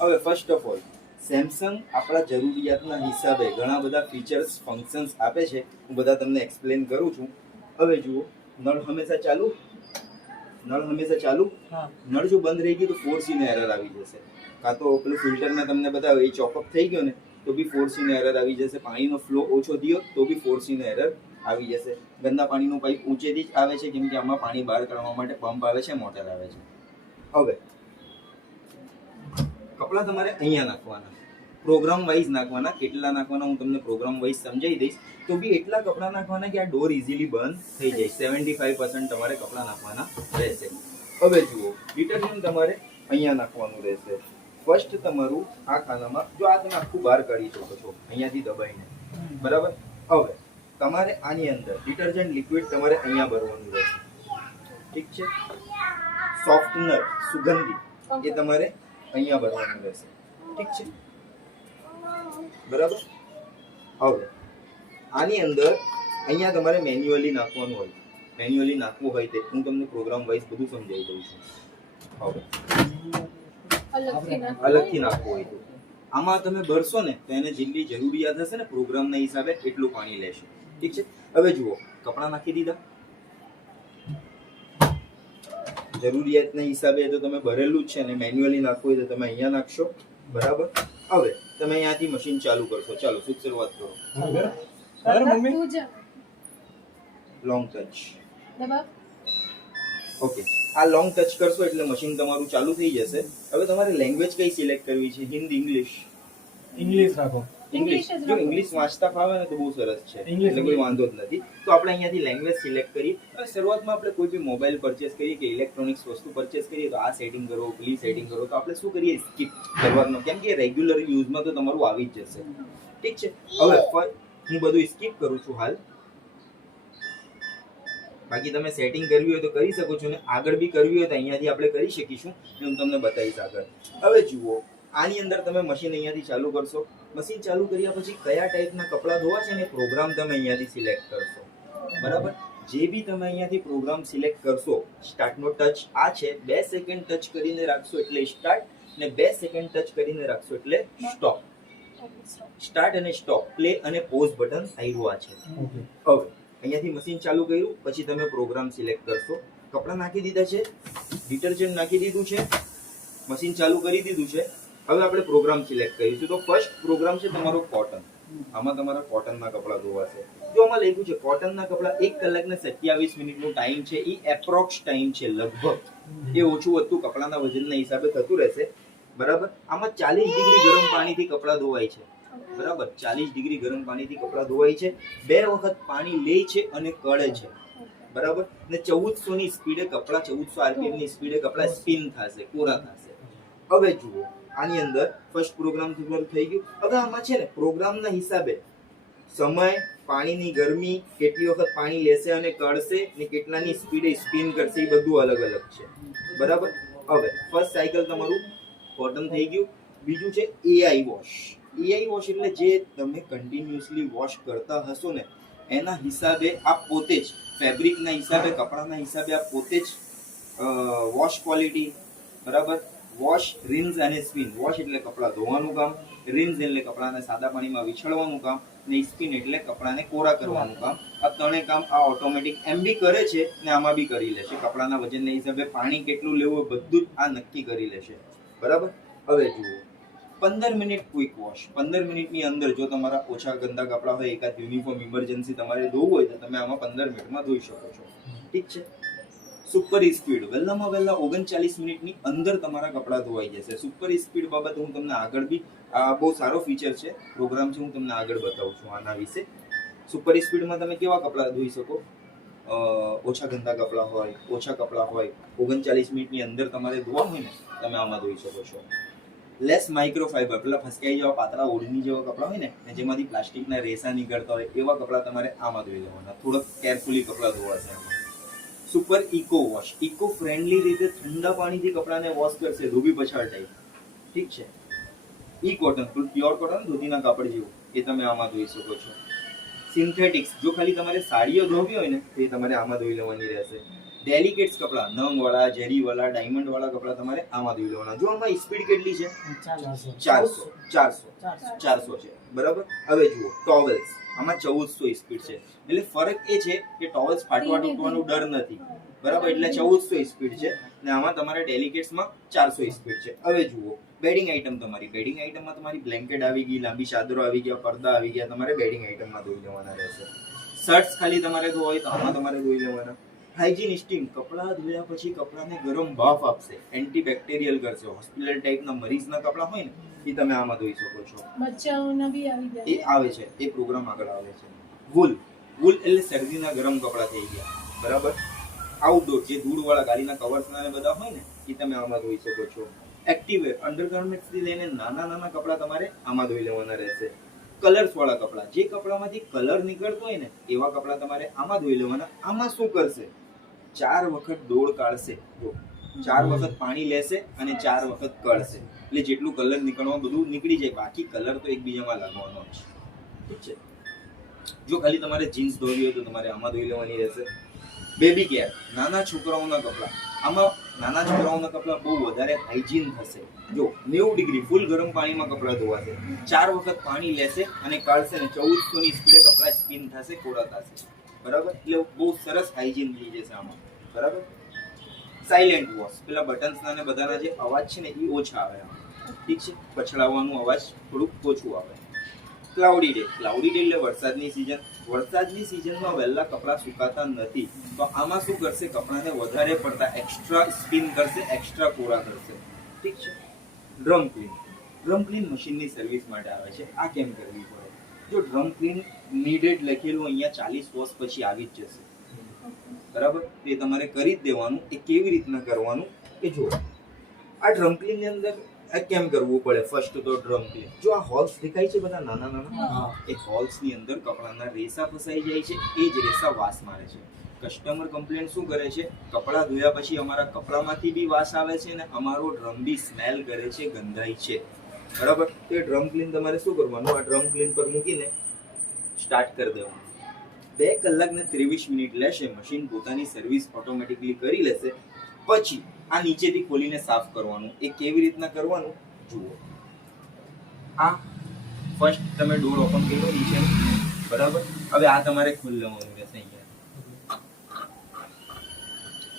હવે first of all Samsung આપણા જરૂરિયાતના હિસાબે ઘણા બધા ફીચર્સ ફંક્શન્સ આપે છે. હું બધા તમને એક્સપ્લેન કરું છું. હવે જુઓ, નળ હંમેશા ચાલુ. નળ જો બંધ રહી ગયું તો ફોર્સી એરર આવી જશે. કાં તો પેલું ફિલ્ટરમાં તમને બતાવે એ ચોકઅપ થઈ ગયો ને તો બી ફોર્સી એરર આવી જશે. પાણીનો ફ્લો ઓછો થયો તો બી ફોર્સી એરર આવી જશે. ગંદા પાણીનું પાઇપ ઊંચેથી જ આવે છે કેમ કે આમાં પાણી બહાર કાઢવા માટે પંપ આવે છે, મોટર આવે છે. હવે કપડાં તમારે અહીંયા નાખવાના, પ્રોગ્રામ વાઇઝ નાખવાના. કેટલા નાખવાના હું તમને પ્રોગ્રામ વાઇઝ સમજાવી દઈશ. તો બી એટલા કપડાં નાખવાના કે આ ડોર ઇઝીલી બંધ થઈ જાય. 75% તમારે કપડાં નાખવાના રહેશે. હવે જુઓ, ડિટર્જન્ટ તમારે અહીંયા નાખવાનું રહેશે. ફર્સ્ટ તમારું આ ખાનામાં, જો આ તમે આખું બહાર કાઢી શકો છો અહીંયાથી દબાઈને, બરાબર. હવે તમારે આની અંદર ડિટર્જન્ટ લિક્વિડ તમારે અહીંયા ભરવાનું રહેશે. ઠીક છે. સોફ્ટનર સુગંધી એ તમારે અહીંયા ભરવાનું રહેશે. ઠીક છે, બરાબર. હવે આની અંદર અહીંયા તમારે મેન્યુઅલી નાખવાનું હોય. મેન્યુઅલી નાખવું હોય તે હું તમને પ્રોગ્રામ વાઇઝ બધું સમજાવી દઉં છું. હવે અલગથી નાખવું હોય તો આમાં તમે ભરશો ને તો એને જેટલી જરૂરિયાત હશે ને પ્રોગ્રામના હિસાબે એટલું પાણી લેશે. ઠીક છે. હવે જુઓ, કપડાં નાખી દીધા. જરૂરિયાતના હિસાબે તો તમે ભરેલું જ છે ને મેન્યુઅલી નાખવું હોય તો તમે અહીંયા નાખશો, બરાબર. હવે તમે અહીંયાથી મશીન ચાલુ કરશો. ચાલો, શુભ શરૂઆત કરો. Long touch. ઓકે, આ લોંગ ટચ કરશો એટલે મશીન તમારું ચાલુ થઈ જશે. હવે તમારે લેંગ્વેજ કઈ સિલેક્ટ કરવી છે? હિન્દી, ઇંગ્લિશ રાખો. જો ઇંગ્લિશ વાંચતા ફાવે ને તો બહુ સરસ છે, એટલે કોઈ વાંધો જ નથી. તો આપણે અહીંયાથી લેંગ્વેજ સિલેક્ટ કરીએ. હવે શરૂઆતમાં આપણે કોઈ બી મોબાઈલ પરચેસ કરીએ કે ઇલેક્ટ્રોનિક્સ વસ્તુ પરચેસ કરીએ તો આ સેટિંગ કરો, પેલી સેટિંગ કરો, તો આપણે શું કરીએ? સ્કીપ શરૂઆતમાં, કેમ કે રેગ્યુલર યુઝમાં તો તમારું આવી જ જશે. ઠીક છે. હવે હું બધું સ્કીપ કરું છું હાલ. બાકી તમે સેટિંગ કરવી હોય તો કરી શકો છો ને આગળ બી કરવી હોય તો અહીંયાથી આપણે કરી શકીશું. હું તમને બતાવીશ આગળ. હવે જુઓ, આની અંદર તમે મશીન અહીંયાથી ચાલુ કરશો. મશીન ચાલુ કર્યા પછી કયા ટાઈપના કપડાં ધોવા છે ને પ્રોગ્રામ તમે અહીંયાથી સિલેક્ટ કરશો, બરાબર. જે બી તમે અહીંયાથી પ્રોગ્રામ સિલેક્ટ કરશો, સ્ટાર્ટનો ટચ આ છે. 2 સેકન્ડ ટચ કરીને રાખશો એટલે સ્ટાર્ટ, ને 2 સેકન્ડ ટચ કરીને રાખશો એટલે સ્ટોપ. સ્ટાર્ટ અને સ્ટોપ, પ્લે અને પોઝ બટન આવ્યું આ છે. હવે અહીંયાથી મશીન ચાલુ કર્યું પછી તમે પ્રોગ્રામ સિલેક્ટ કરશો. કપડાં નાખી દીધા છે, ડિટર્જન્ટ નાખી દીધું છે, મશીન ચાલુ કરી દીધું છે. હવે આપણે પ્રોગ્રામ સિલેક્ટ કરીશું. તો ફર્સ્ટ પ્રોગ્રામ છે તમારો કોટન. આમાં તમારા કોટનના કપડાં ધોવાશે. જો આમાં લખ્યું છે કોટનના કપડાં 1 કલાક ને 27 મિનિટનો ટાઈમ છે. એ એપ્રોક્સ ટાઈમ છે, લગભગ. એ ઓછું વધતું કપડાના વજનના હિસાબે થતું રહેશે, બરાબર. આમાં 40 ડિગ્રી ગરમ પાણીથી કપડાં ધોવાય છે, બરાબર. 40 ડિગ્રી ગરમ પાણીથી કપડાં ધોવાય છે. 2 વખત પાણી લે છે અને કળે છે, બરાબર. ને 1400 ની સ્પીડે કપડાં, 1400 આરપીએમ ની સ્પીડે કપડાં સ્પિન થશે, કોરા થશે. હવે જુઓ, આની અંદર ફર્સ્ટ પ્રોગ્રામ થઈ ગયું. હવે આમાં છે ને પ્રોગ્રામના હિસાબે સમય, પાણીની ગરમી, કેટલી વખત પાણી લેશે અને કળશે, ને કેટલાની સ્પીડે સ્પિન કરશે, એ બધું અલગ અલગ છે, બરાબર. હવે ફર્સ્ટ સાયકલ તમારું કોટન થઈ ગયું. બીજું છે એઆઈ વોશ. એઆઈ વોશ એટલે જે તમે કન્ટિન્યુઅસલી વોશ કરતા હશો ને એના હિસાબે આપ પોતે જ ફેબ્રિકના હિસાબે, કપડાના હિસાબે આપ પોતે જ વોશ ક્વોલિટી, બરાબર. વોશ, રિન્સ અને સ્પિન. વોશ એટલે કપડાં ધોવાનું કામ, રિન્સ એટલે કપડાને સાદા પાણીમાં વિછળવાનું કામ, ને સ્પિન એટલે કપડાને કોરા કરવાનું કામ. આ ત્રણેય કામ આ ઓટોમેટિક એમ બી કરે છે ને આમાં બી કરી લેશે. કપડાના વજનના હિસાબે પાણી કેટલું લેવું બધું જ આ નક્કી કરી લેશે, બરાબર. હવે જુઓ, 15 મિનિટ ક્વિક વોશ. 15 મિનિટની અંદર જો તમારા ઓછા ગંદા કપડા હોય, એકાદ યુનિફોર્મ ઇમરજન્સી તમારે ધોવું હોય તો તમે આમાં 15 મિનિટમાં ધોઈ શકો છો. ઠીક છે. સુપર સ્પીડ, વહેલામાં વહેલા 39 મિનિટની અંદર તમારા કપડાં ધોવાઈ જશે. સુપર સ્પીડ બાબતે હું તમને આગળ બી, આ બહુ સારો ફીચર છે, પ્રોગ્રામ છે, હું તમને આગળ બતાવું છું આના વિશે. સુપર સ્પીડમાં તમે કેવા કપડાં ધોઈ શકો? ઓછા ગંદા કપડાં હોય, ઓછા કપડાં હોય, 39 મિનિટની અંદર તમારે ધોવાનું હોય ને તમે આમાં ધોઈ શકો છો. લેસ માઇક્રોફાઈબર, પેલા ફસકાઈ જેવા પાતળા ઓઢણી જેવા કપડાં હોય ને જેમાંથી પ્લાસ્ટિકના રેસા નીકળતા હોય એવા કપડાં તમારે આમાં ધોઈ લેવાના. થોડોક કેરફુલી કપડાં ધોવાશે આમાં. Super eco wash, eco friendly રીતે ઠંડા પાણીથી કપડાને વોશ કરશે, ધોબી પછાડ ટાઈપ. ઠીક છે. ઈ કોટન, પ્યોર કોટન, ધોતીના કાપડ જેવું, એ તમે આમાં ધોઈ શકો છો. સિન્થેટિક્સ, જો ખાલી તમારે સાડીઓ ધોવી હોય ને તો એ તમારે આમાં ધોઈ લેવાની રહેશે. ડેલિકેટ્સ કપડા, નંગ વાળા, જેરી વાળા, ડાયમંડ વાળા કપડા તમારે આમાં ધોઈ લેવાના. જો આમાં સ્પીડ કેટલી છે? 400 છે, બરાબર. હવે જુઓ ટોવેલ્સ, આમાં 1400 સ્પીડ છે. એટલે ફરક એ છે કે ટોવેલ્સ ફાટવા તૂટવાનો ડર નથી, બરાબર, એટલે 1400 સ્પીડ છે ને આમાં તમારે ડેલિકેટ્સમાં 400 સ્પીડ છે. હવે જુઓ બેડિંગ આઇટમ, તમારી બેડિંગ આઇટમમાં તમારી બ્લેન્કેટ આવી ગઈ, લાંબી ચાદરો આવી ગયા, પડદા આવી ગયા, તમારે બેડિંગ આઇટમમાં ધોઈ લેવાના રહેશે. શર્ટ્સ ખાલી તમારે ધોવા હોય તો આમાં તમારે ધોઈ લેવાના. હાઇજીન સ્ટીમ, કપડાં ધોયા પછી કપડાને ગરમ બાફ આપશે, એન્ટીબેક્ટેરિયલ કરશે. હોસ્પિટલ ટાઈપના મરીઝના કપડાં હોય ને એ તમે આમાં ધોઈ શકો છો. બચ્ચાઓના બી આવી ગયા, એ આવે છે, એ પ્રોગ્રામ આગળ આવે છે. વૂલ, વૂલ એટલે શરદીના ગરમ કપડાં થઈ ગયા, બરાબર. આઉટડોર, જે ધૂળવાળા ગાડીના કવર્સના ને બધા હોય ને એ તમે આમાં ધોઈ શકો છો. એક્ટિવવેર, અંડરગાર્મેન્ટ્સ થી લઈને નાના નાના કપડાં તમારે આમાં ધોઈ લેવાના રહેશે. કલર્સ વાળા કપડાં, જે કપડામાંથી કલર નીકળતો હોય ને એવા કપડાં તમારે આમાં ધોઈ લેવાના. આમાં શું કરશે? 4 વખત ડોળ કાઢશે. જો 4 વખત પાણી લેશે અને 4 વખત કળશે, એટલે જેટલું કલર નીકળવા બધું નીકળી જાય. બાકી કલર તો એકબીજામાં લાગવાનો છે, ઠીક છે. જો ખાલી તમારે જીન્સ ધોવી હોય તો તમારે આમાં ધોઈ લેવાની રહેશે. બેબી કેર, નાના છોકરાઓના કપડાં, આમાં નાના છોકરાઓના કપડાં બહુ વધારે હાઇજીન થશે. જો 90 ડિગ્રી ફૂલ ગરમ પાણીમાં કપડાં ધોવાશે, 4 વખત પાણી લેશે અને કાઢશે ને 1400 ની સ્પીડે કપડાં સ્પિન થશે, કોરા થશે, બરાબર. એટલે બહુ સરસ હાઇજીન થઈ જશે આમાં, બરાબર. સાયલેન્ટ વોશ, પેલા બટન્સના ને બધાના જે અવાજ છે ને એ ઓછા આવે આમાં, ઠીક છે. પછડાવવાનું અવાજ થોડુંક ઓછું આવે. ક્લાઉડી ડે, ક્લાઉડી ડે એટલે વરસાદની સિઝન. વરસાદની સિઝનમાં વહેલા કપડાં સુકાતા નથી, તો આમાં શું કરશે? કપડાને વધારે પડતા એક્સ્ટ્રા સ્પિન કરશે, એક્સ્ટ્રા કોરા કરશે, ઠીક છે. ડ્રમ ક્લીન, ડ્રમ ક્લીન મશીનની સર્વિસ માટે આવે છે. આ કેમ કરવી પડે? જો ડ્રમ ક્લીન નીડેડ લખેલું અહીંયા 40 વોશ પછી આવી જ જશે, બરાબર. તે તમારે કરી જ દેવાનું. એ કેવી રીતના કરવાનું એ જો આ ડ્રમ ક્લીન ની અંદર આ કેમ કરવું પડે? ફર્સ્ટ તો ડ્રમ ક્લીન, જો આ હોલ્સ દેખાય છે બધા નાના નાના, એ હોલ્સ ની અંદર કપડાના રેસા ફસાઈ જાય છે, એ જ રેસા વાસ મારે છે. કસ્ટમર કમ્પ્લેન શું કરે છે? કપડા ધોયા પછી અમારા કપડામાંથી બી વાસ આવે છે ને અમારો ડ્રમ બી સ્મેલ કરે છે, ગંધાય છે, બરાબર. તો એ ડ્રમ ક્લીન તમારે શું કરવાનું? આ ડ્રમ ક્લીન પર મૂકીને સ્ટાર્ટ કરી દેવાનું. 2 કલાક ને 23 મિનિટ લેશે, મશીન પોતાની સર્વિસ ઓટોમેટિકલી કરી લેશે. પછી આ નીચેથી ખોલીને સાફ કરવાનું. એ કેવી રીતના કરવાનું જુઓ. આ ફર્સ્ટ તમે ડોર ઓપન કર્યો નીચે, બરાબર. હવે આ તમારે ખોલી લેવાનું રહેશે. અહીંયા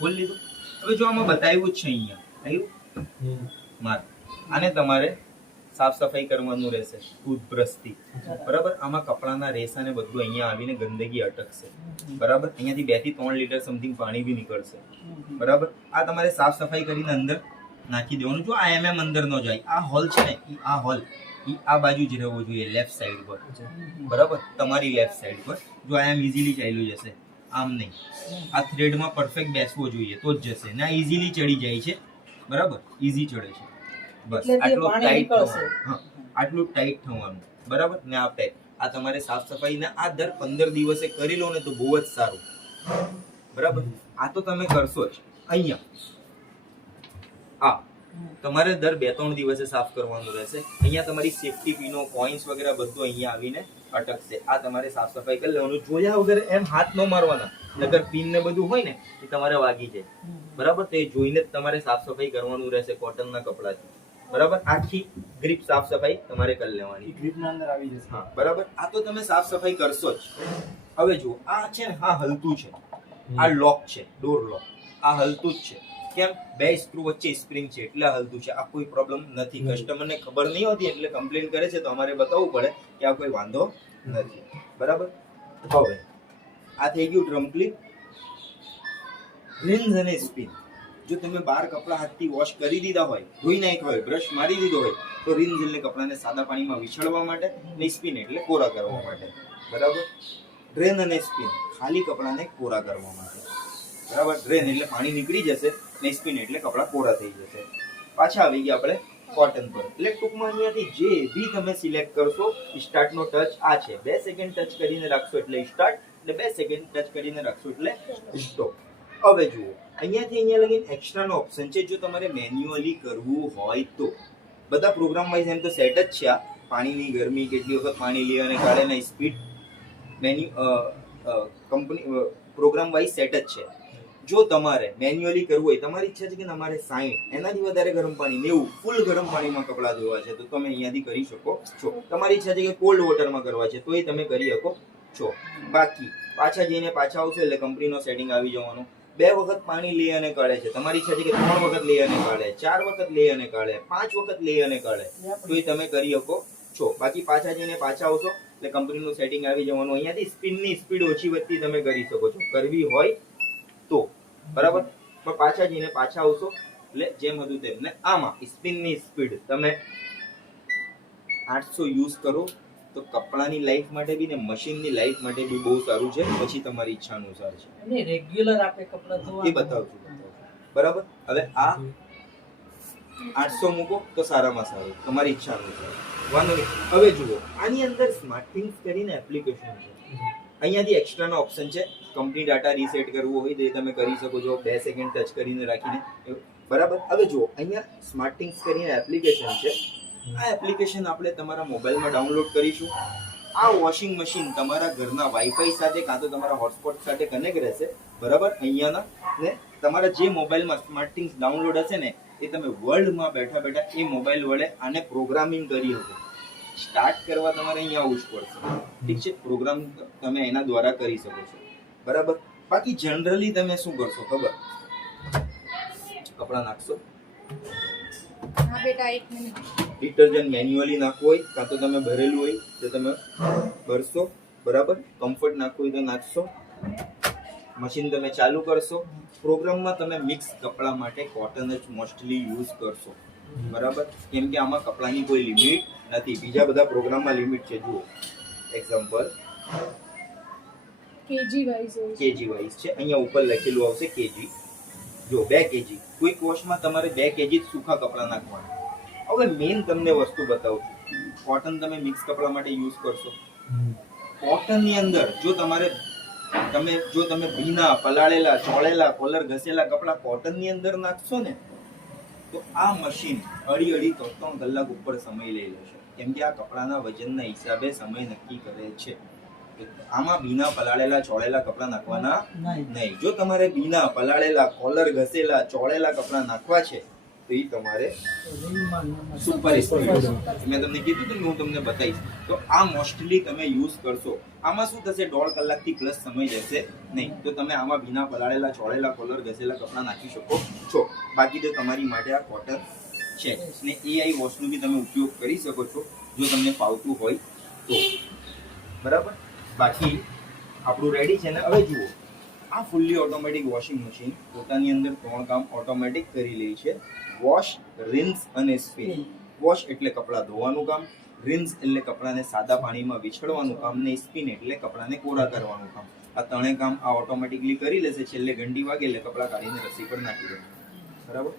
ખોલી લીધું. હવે જો આમાં બતાવ્યું જ છે, અહીંયા આવ્યું માર, આને તમારે સાફ સફાઈ કરવાનું રહેશે ટૂથબ્રશથી, બરાબર. આમાં કપડાના રેસા ને બધું અહીંયા આવીને ગંદકી અટકશે, બરાબર. અહીંયાથી 2 થી 3 લીટર સમથિંગ પાણી બી નીકળશે, બરાબર. આ તમારે સાફ સફાઈ કરીને અંદર નાખી દેવાનું. જો આ અંદર ન જાય, આ હોલ છે ને આ હોલ આ બાજુ જ રહેવો જોઈએ, લેફ્ટ સાઈડ પર, બરાબર. તમારી લેફ્ટ સાઈડ પર. જો આ ઇઝીલી ચાલ્યું જશે, આમ નહીં. આ થ્રેડમાં પરફેક્ટ બેસવો જોઈએ તો જ જશે. ના ઇઝીલી ચડી જાય છે, બરાબર, ઇઝી ચડે છે. બસ આટલું ટાઈટ થવાનું, હા આટલું ટાઈટ થવાનું, બરાબર. ને આ ટાઈટ, આ તમારે સાફ સફાઈ ના આ દર 15 દિવસે કરી લો ને તો બહુ જ સારું, બરાબર. આ તો તમે કરશો જ. અહીંયા આ તમારે દર 2-3 દિવસે સાફ કરવાનું રહેશે. અહીંયા તમારી સેફટી પિનો, કોઈન્સ વગેરે બધું અહીંયા આવીને અટકશે. આ તમારે સાફ સફાઈ કરી લેવાનું. જોયા વગર એમ હાથ ન મારવાના, નકર પિન ને બધું હોય ને એ તમારે વાગી જાય, બરાબર. તો એ જોઈને જ તમારે સાફ સફાઈ કરવાનું રહેશે કોટનના કપડાથી, બરાબર. આખી ગ્રીપ સાફ સફાઈ તમારે કરી લેવાની, ગ્રીપના અંદર આવી જશે, હા, બરાબર. આ તો તમે સાફ સફાઈ કરશો જ. હવે જુઓ આ છે ને, આ હલતું છે, આ લોક છે, ડોર લોક, આ હલતું જ છે. કેમ? 2 સ્ક્રૂ વચ્ચે સ્પ્રિંગ છે એટલે હલતું છે. આ કોઈ પ્રોબ્લેમ નથી. કસ્ટમરને ખબર નહીં હોતી એટલે કમ્પ્લેન કરે છે, તો અમારે બતાવવું પડે કે આ કોઈ વાંધો નથી, બરાબર. હવે આ થઈ ગયું ડ્રમ ક્લીન. રિન્સ અને સ્પિન, જો તમે 12 કપડા હાથથી વોશ કરી દીધા હોય, ધોઈ નાખ્યા હોય, બ્રશ મારી દીધો હોય, તો રિન્સ એટલે કપડાને સાદા પાણીમાં વિછળવા માટે, ને સ્પિન એટલે કોરા કરવા માટે, બરાબર. ડ્રેન અને સ્પિન ખાલી કપડાને કોરા કરવા માટે, બરાબર. ડ્રેન એટલે પાણી નીકળી જશે, ને સ્પિન એટલે કપડા કોરા થઈ જશે. પાછા આવી ગયા આપણે કોટન પર. એટલે ટૂંકમાં અહીંયાથી જે બી તમે સિલેક્ટ કરશો, સ્ટાર્ટનો ટચ આ છે. 2 સેકન્ડ ટચ કરીને રાખશો એટલે સ્ટાર્ટ, એટલે 2 સેકન્ડ ટચ કરીને રાખશો એટલે સ્ટોપ. હવે જુઓ અહીંયાથી અહીંયા લગીને એક્સ્ટ્રાનો ઓપ્શન છે. જો તમારે મેન્યુઅલી કરવું હોય તો બધા પ્રોગ્રામ વાઇઝ એમ તો સેટ જ છે. આ પાણીની ગરમી, કેટલી વખત પાણી લે અને કાઢે ને speed, menu company programme wise set જ છે. જો તમારે મેન્યુઅલી કરવું હોય, તમારી ઈચ્છા છે કે અમારે 60 એનાથી વધારે ગરમ પાણી 90 ફૂલ ગરમ પાણીમાં કપડાં ધોવા છે, તો તમે અહીંયાથી કરી શકો છો. તમારી ઈચ્છા છે કે કોલ્ડ વોટરમાં કરવા છે, તો એ તમે કરી શકો છો. બાકી પાછા જઈને પાછા આવશો એટલે કંપનીનો સેટિંગ આવી જવાનું. 2 વખત પાણી લઈ અને કાઢે છે, તમારી ઈચ્છા છે કે 3 વખત લઈ અને કાઢે, 4 વખત લઈ અને કાઢે, 5 વખત લઈ અને કાઢે, તો એ તમે કરી શકો છો. બાકી પાછા જઈને પાછા આવશો એટલે કંપનીનું સેટિંગ આવી જવાનું. અહીંયાથી સ્પિનની સ્પીડ ઓછી વધતી તમે કરી શકો છો, કરવી હોય તો. બરાબર? પણ પાછા જઈને પાછા આવશો એટલે જેમ હતું તેમ. ને આમાં સ્પિનની સ્પીડ તમે 800 યુઝ કરો તો કપડાની લાઈફ માટે બી ને મશીનની લાઈફ માટે બી બહુ સારું છે. પછી તમારી ઈચ્છા અનુસાર છે, અને રેગ્યુલર આપણે કપડાં એ ધોવા બતાવજો. બરાબર? હવે આ 800 મૂકો તો સારામાં સારું, તમારી ઈચ્છા અનુસાર, વાંધો નહીં. હવે જુઓ, આની અંદર સ્માર્ટ થિંગ્સ કરીને એપ્લિકેશન છે. અહીંયાથી એક્સ્ટ્રાના ઓપ્શન છે. કંપની ડાટા રીસેટ કરવો હોય તો એ તમે કરી શકો છો 2 સેકન્ડ ટચ કરીને રાખીને. બરાબર? હવે જુઓ, અહીંયા સ્માર્ટ થિંગ્સ કરીને એપ્લિકેશન છે. આ એપ્લિકેશન આપણે તમારા મોબાઈલમાં ડાઉનલોડ કરીશું. આ વોશિંગ મશીન તમારા ઘરના વાઈફાઈ સાથે કાં તો તમારા હોટસ્પોટ સાથે કનેક્ટ રહેશે. બરાબર? અહીંયાના ને તમારા જે મોબાઈલમાં સ્માર્ટ થિંગ્સ ડાઉનલોડ હશે ને, એ તમે વર્લ્ડમાં બેઠા બેઠા એ મોબાઈલ વડે આને પ્રોગ્રામિંગ કરી શકો. સ્ટાર્ટ કરવા તમારે અહીંયા આવવું જ પડશે. ઠીક છે? પ્રોગ્રામ તમે એના દ્વારા કરી શકો છો. બરાબર? બાકી જનરલી તમે શું કરશો ખબર? કપડાં નાખશો, હા બેટા 1 મિનિટ. ડિટર્જન્ટ મેન્યુઅલી નાખવું હોય કાં તો તમે ભરેલું હોય તો તમે ભરશો. બરાબર? કમ્ફર્ટ નાખવું હોય તો નાખશો. મશીન તમે ચાલુ કરશો. પ્રોગ્રામમાં તમે મિક્સ કપડા માટે કોટન જ મોસ્ટલી યુઝ કરશો. બરાબર? કેમ કે આમાં કપડાની કોઈ લિમિટ નથી. બીજા બધા પ્રોગ્રામમાં લિમિટ છે. જુઓ, એક્ઝામ્પલ કેજી વાઇઝ હોય છે. કેજી વાઇઝ છે. અહીંયા ઉપર લખેલું આવશે કેજી. જો 2 કેજી. ક્વિક વોશમાં તમારે 2 કેજી જ સૂકા કપડાં નાખવાના. હવે મેઇન તમને વસ્તુ બતાવું છું. કોટન તમે મિક્સ કપડા માટે યુઝ કરશો. કોટનની અંદર જો તમે ભીના, પલાળેલા, ચોળેલા, કોલર ઘસેલા કપડા કોટનની અંદર નાખશો ને, તો આ મશીન 2.5-3 કલાક ઉપર સમય લઈ લેશે. કેમ કે આ કપડાના વજનના હિસાબે સમય નક્કી કરે છે. આમાં ભીના, પલાળેલા, ચોળેલા કપડા નાખવાના નહીં. જો તમારે ભીના, પલાળેલા, કોલર ઘસેલા, ચોળેલા કપડા નાખવા છે તો એ તમારે સુપર સ્પીડ. મેં તમને કીધું હતું હું તમને બતાવીશ. તો આ મોસ્ટલી તમે યુઝ કરશો. આમાં શું થશે, 1.5 કલાકથી પ્લસ સમય જશે નહીં. તો તમે આમાં ભીના, પલાળેલા, ચોળેલા, કોલર ઘસેલા કપડા નાખી શકો છો. બાકી તો તમારી માટે આ કોટન છે. ને AI વોશનો બી તમે ઉપયોગ કરી શકો છો જો તમને ફાવતું હોય તો. બરાબર? બાકી આપણું રેડી છે ને. હવે જુઓ, આ ફૂલ્લી ઓટોમેટિક વોશિંગ મશીન પોતાની અંદર 3 કામ ઓટોમેટિક કરી લે છે. વોશ, રિન્સ અને સ્પિન. વોશ એટલે કપડાં ધોવાનું કામ, રિન્સ એટલે કપડાને સાદા પાણીમાં વિછળવાનું કામ, ને સ્પિન એટલે કપડાને કોરા કરવાનું કામ. આ 3 કામ આ ઓટોમેટિકલી કરી લેશે. છેલ્લે ઘંટી વાગે એટલે કપડાં કાઢીને રસી પર નાખી દે. બરાબર?